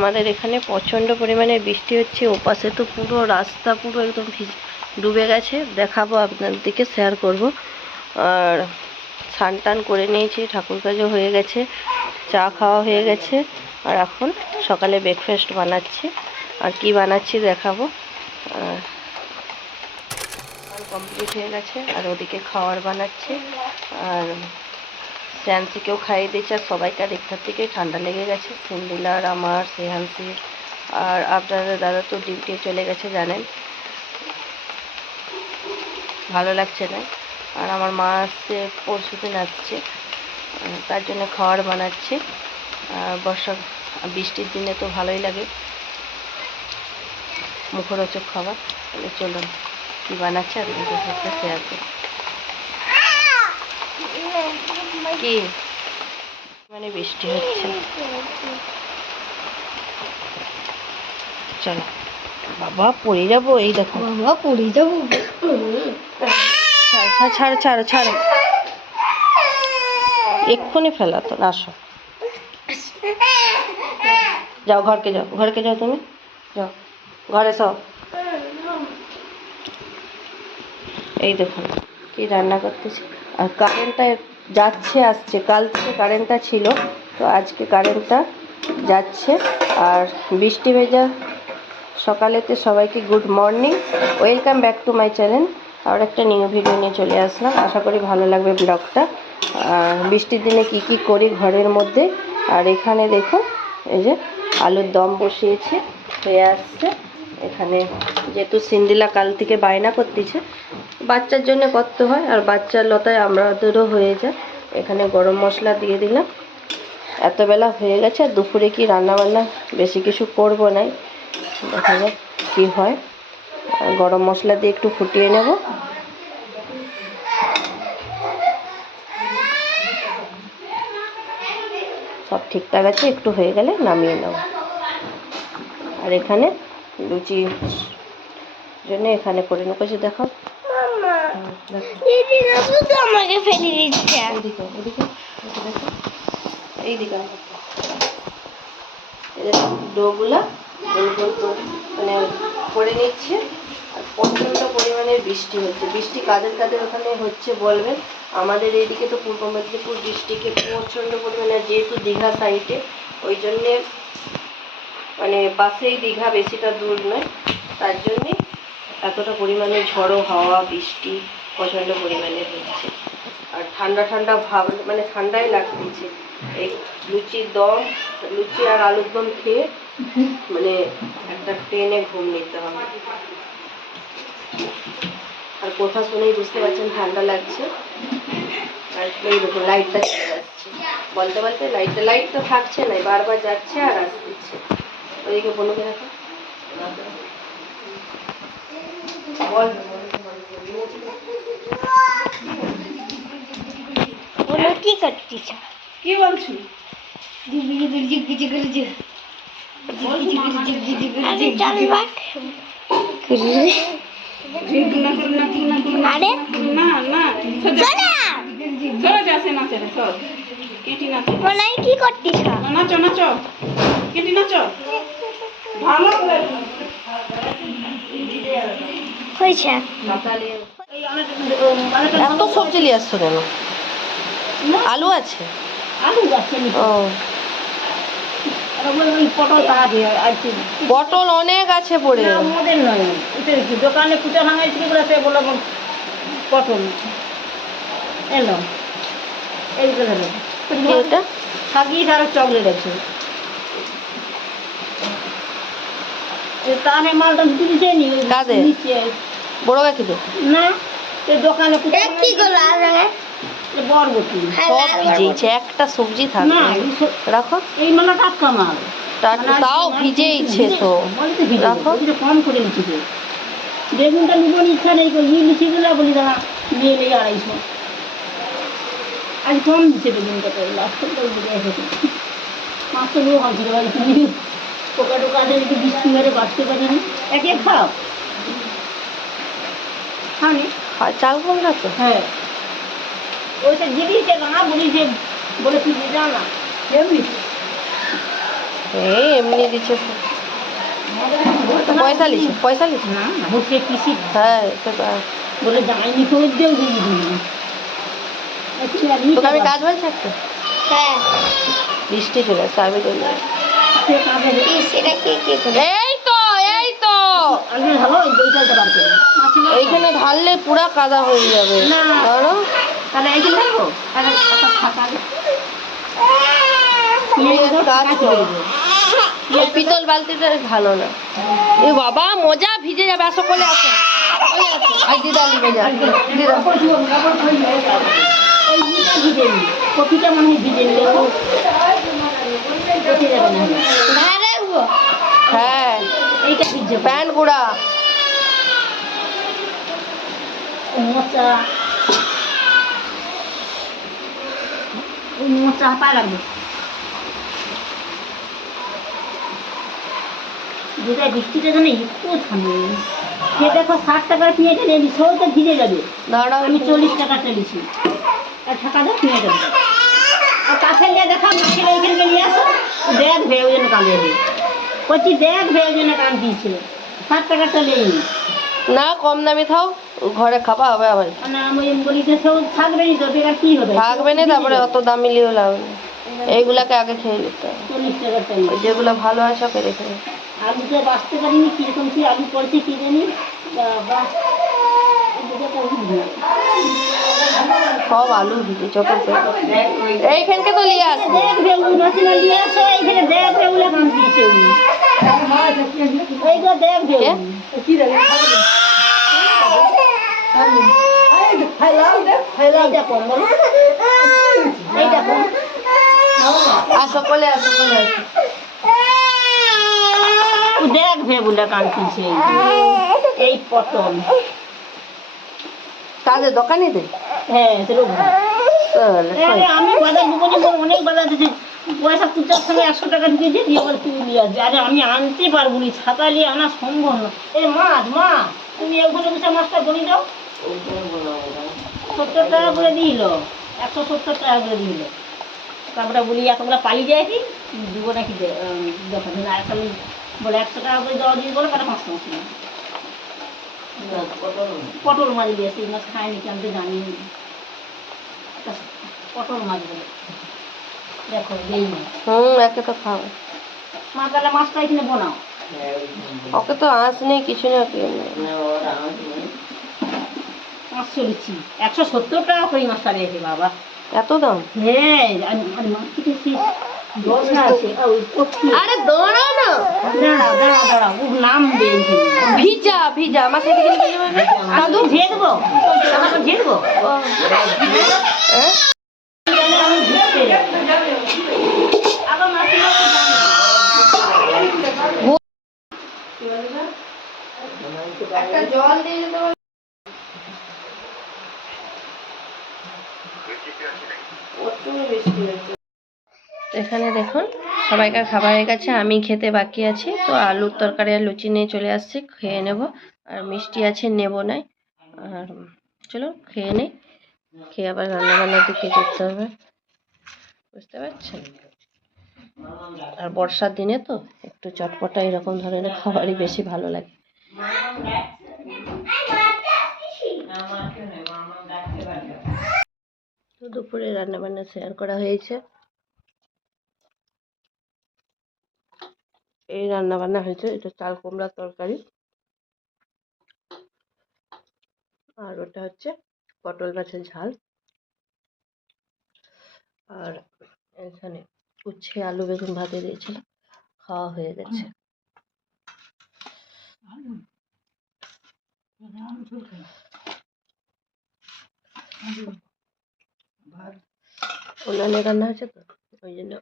আমাদের এখানে প্রচণ্ড পরিমাণে বৃষ্টি হচ্ছে, ওপাশে তো পুরো রাস্তা পুরো একদম ডুবে গেছে। দেখাবো আপনাদেরকে শেয়ার করব। আর স্নান টান করে নিয়েছি, ঠাকুর কাজও হয়ে গেছে, চা খাওয়া হয়ে গেছে। আর এখন সকালে ব্রেকফাস্ট বানাচ্ছি। আর কি বানাচ্ছি দেখাবো। আর কমপ্লিট হয়ে গেছে, আর ওদিকে খাওয়ার বানাচ্ছি। আর স্যান্সিকেও খাইয়ে দিয়েছে, আর সবাইকার এখান থেকে ঠান্ডা লেগে গেছে। সিন্দিলার আমার সেহান্সি আর আপনাদের দাদা তো ডিউটি চলে গেছে, জানেন। ভালো লাগছে না। আর আমার মা আসছে, পরশু দিন আসছে তার জন্য খাবার বানাচ্ছি। আর বর্ষা বৃষ্টির দিনে তো ভালোই লাগে। মুখরোচক খাবার। চলুন, কী বানাচ্ছে আপনাদের সাথে শেয়ার করি। কি? মানে বৃষ্টি হচ্ছে। চলো বাবা পড়ে যাব এই দেখো। বাবা পড়ে যাব। ছাড় ছাড় ছাড় ছাড় এক্ষুনি ফেলাতো আসো। যাও ঘরকে যাও ঘরকে যাও তুমি। যাও ঘরে সব এই দেখুন কি রান্না করতেছি। আর কারেন্টটা যাচ্ছে, আসছে। কাল থেকে কারেন্টটা ছিল, তো আজকে কারেন্টটা যাচ্ছে। আর বৃষ্টি ভেজা সকালেতে সবাইকে good morning welcome back to my channel আর একটা নিউ ভিডিও নিয়ে চলে আসলাম। আশা করি ভালো লাগবে ব্লগটা বৃষ্টির দিনে কি কি করি ঘরের মধ্যে? আর এখানে দেখো এই যে আলুর দম বসিয়েছি, হয়ে আসছে। এখানে যেহেতু সিন্দিলা কাল থেকে বায়না করতেছে বাচ্চার জন্য করতে হয়, আর বাচ্চার লতায় আমাদেরও হয়ে যায়। এখানে গরম মশলা দিয়ে দিলাম। এত বেলা হয়ে গেছে, আর দুপুরে কি রান্না বান্না বেশি কিছু করব না দেখা যাক কী হয়। গরম মশলা দিয়ে একটু ফুটিয়ে নেব। সব ঠিকঠাক আছে, একটু হয়ে গেলে নামিয়ে নেব। আর এখানে লুচি জন্য এখানে করে নেব দেখো। মানে করে নিচ্ছে। আর প্রচণ্ড পরিমাণে বৃষ্টি হচ্ছে। বৃষ্টি কাদের কাদের ওখানে হচ্ছে বলবেন আমাদের এইদিকে তো পূর্ব মেদিনীপুর ডিস্ট্রিক্টে প্রচণ্ড পরিমাণে, যেহেতু দীঘা সাইডে ওই জন্যে মানে পাশেই দীঘা বেশিটা দূর নয়। তার জন্যে এতটা পরিমাণে ঝড়ো হাওয়া, বৃষ্টি প্রচণ্ড পরিমাণে হচ্ছে। আর ঠান্ডা ঠান্ডা ভাব মানে ঠান্ডাই লাগতেছে এই লুচির দম, লুচি আর আলুর দম খেয়ে মানে একটা ট্রেনে ঘুম নিতে হবে। আর কথা শুনেই বুঝতে পারছেন ঠান্ডা লাগছে। আর এই দেখুন লাইটটা চলে যাচ্ছে। বলতে বলতে লাইটটা লাইট তো থাকছে না, বারবার যাচ্ছে আর আসছে। ওইদিকে বলুকে রাখো বল কি করছিস? কি বলছি আরে চল না না চলো যাচ্ছে না চল কেটি নাচে মনে কি করছিস নাচো নাচো কেটি নাচো ভালো হয়েছে। এত সবজি নিয়ে আসছো কেন? আলু আছে? আলু যাচ্ছে ও। ওই পটল আছে পটল অনেক আছে পড়ে। আমাদের নয়। কি? দোকানে কুটে ভাঙাইছি বলে সে বলে পটল। এলো। এইগুলো হলো চকলেট আছে। তাহলে মালটা দিতে নি কাদের? বড় কাকিদের না এই দোকানে কি করল আর বরবটি। সব ভিজেইছে একটা সবজি সব- রাখো। এই মালা টাটকা মাল। টাটকা তাও ভিজেইছে তো। রাখো। কম করে নিচ্ছি বেগুনটা নিব ইচ্ছা নেই ই লিচি গুলা বলি দাঁড়া নিয়ে নেই আড়াইশো। আজ কম দিচ্ছে বেগুনটা তো লাস্ট পাঁচশো লোক হয়েছিল বাড়ি তুমি পোকা টোকা আছে একটু বৃষ্টি মেরে বাঁচতে পারিনি। একে খাও। খানি খা- চাল কুমড়া তো। হ্যাঁ। ওইটা দিদিকে না বলি যে বলে তুই যা না। কেমনি? এই এমনি দিচ্ছে। পয়সা লিছে না না হচ্ছে কৃষি। হ্যাঁ তো। বলে জামাইনি করে দেও দিয়ে দিবি আচ্ছা তোকে আমি কাজ বলছি একটা? হ্যাঁ। বৃষ্টি চলে আসছে আমি চলে যাচ্ছি। এই তো এই তো। এইখানে ঢাললে পুরা কাদা হয়ে যাবে। ধরো। কাজ করো এই পিতল বালতিটা ভালো না। এ বাবা মজা ভিজে যাবে আসো কোলে আসো। আর দিদা নিবে যা দিদা। কপিটা মনে হয় ভিজে হ্যাঁ। প্যান্ট গুড়া। যেটা বৃষ্টিটা জানে একটু থামবে সে দেখো ষাট টাকার পেঁয়াজটা নিয়ে দিচ্ছে ভিজে যাবে আমি চল্লিশ টাকা চলেছি আর টাকা দাও দেবো আর কাছে নিয়ে দেখ ভে বলছি দেখ ভে ওই জন্য কান দিয়েছে ষাট টাকা চলে না কম দামি থাও ঘরে খাবা হবে আবার। না আমি বলি যে সেও থাকবে নি তো বেকার কি হবে? থাকবে না তারপরে অত দাম মিলিয়েও লাগবে না। এইগুলাকে আগে খেয়ে নিতে হবে। যেগুলো ভালো আছে ওকে রেখে। আলুটা বাঁচতে পারিনি কীরকম কি আলু পড়ছে কি জানি? না। সব আলু দিতে চোখের এইখানকে তো লিয়ে আসবে। নিয়ে আসো কোলে আসো কোলে দেখ ভেবুলা কান দিয়েছে এই পটল। তাদের দোকানে দে। হ্যাঁ। আমি বাজার দোকানে অনেক বাজার পয়সা কুচার সঙ্গে একশো টাকা দিয়ে দিয়ে দিয়ে এবার তুই নিয়ে আসবি। আরে আমি আনতে পারব নি ছাতা নিয়ে আনা সম্ভব না। এ মাছ মা তুমি মাছটা বলি দাও। সত্তর টাকা করে দিল একশো সত্তর টাকা করে দিল। তারপরে বলি এতগুলো পালিয়ে যায় কি দিব নাকি দে- উম, দেখা দিন আর একটা বলে একশো টাকা করে দেওয়া দিয়ে বলে তারা পাঁচশো মাছ। পটল মাছ দিয়েছি এই মাছ খায়নি কি আমি তো জানি না। পটল মাছ বলে দেখো এই মাছ হুম একে তো খাবে মা তাহলে মাছটা এখানে বানাও ওকে তো আঁশ নেই কিছু ওকে এমনি। মাছ চলেছি একশো সত্তর টাকা করে মাছটা রেখে বাবা এত দাম হ্যাঁ আমি মাছ কেটেছি দশটা আছে ও, ও কি? আরে দাঁড়াও না দাঁড়াও দাঁড়াও দাঁড়াও ওর নাম দে ভিজা ভিজা আমার সাথে কিন্তু যাবে আমি দেবো আমাকে ধুয়ে দেবো হ্যাঁ? একটা জল দিয়ে পারো? প্রচুর বৃষ্টি হচ্ছে। এখানে দেখুন, সবাইকার খাবার হয়ে গেছে, আমি খেতে বাকি আছি। তো আলুর তরকারি আর লুচি নিয়ে চলে আসছি, খেয়ে নেব। আর মিষ্টি আছে, নেব নাই। আর চলো, খেয়ে নেই। খেয়ে আবার রান্না বান্নার দিকে যেতে হবে? বুঝতে পারছেন? আর বর্ষার দিনে তো একটু চটপটা এরকম ধরনের খাবারই বেশি ভালো লাগে। তো দুপুরে রান্নাবান্না শেয়ার করা হয়েছে। এই রান্না বান্না হয়েছে এটা চাল কুমড়ার তরকারি। আর ওটা হচ্ছে পটল মাছের ঝাল। আর এখানে উচ্ছে আলু বেগুন ভাতে দিয়েছিল খাওয়া হয়ে গেছে। উনানে রান্না হয়েছে তো? ওই জন্য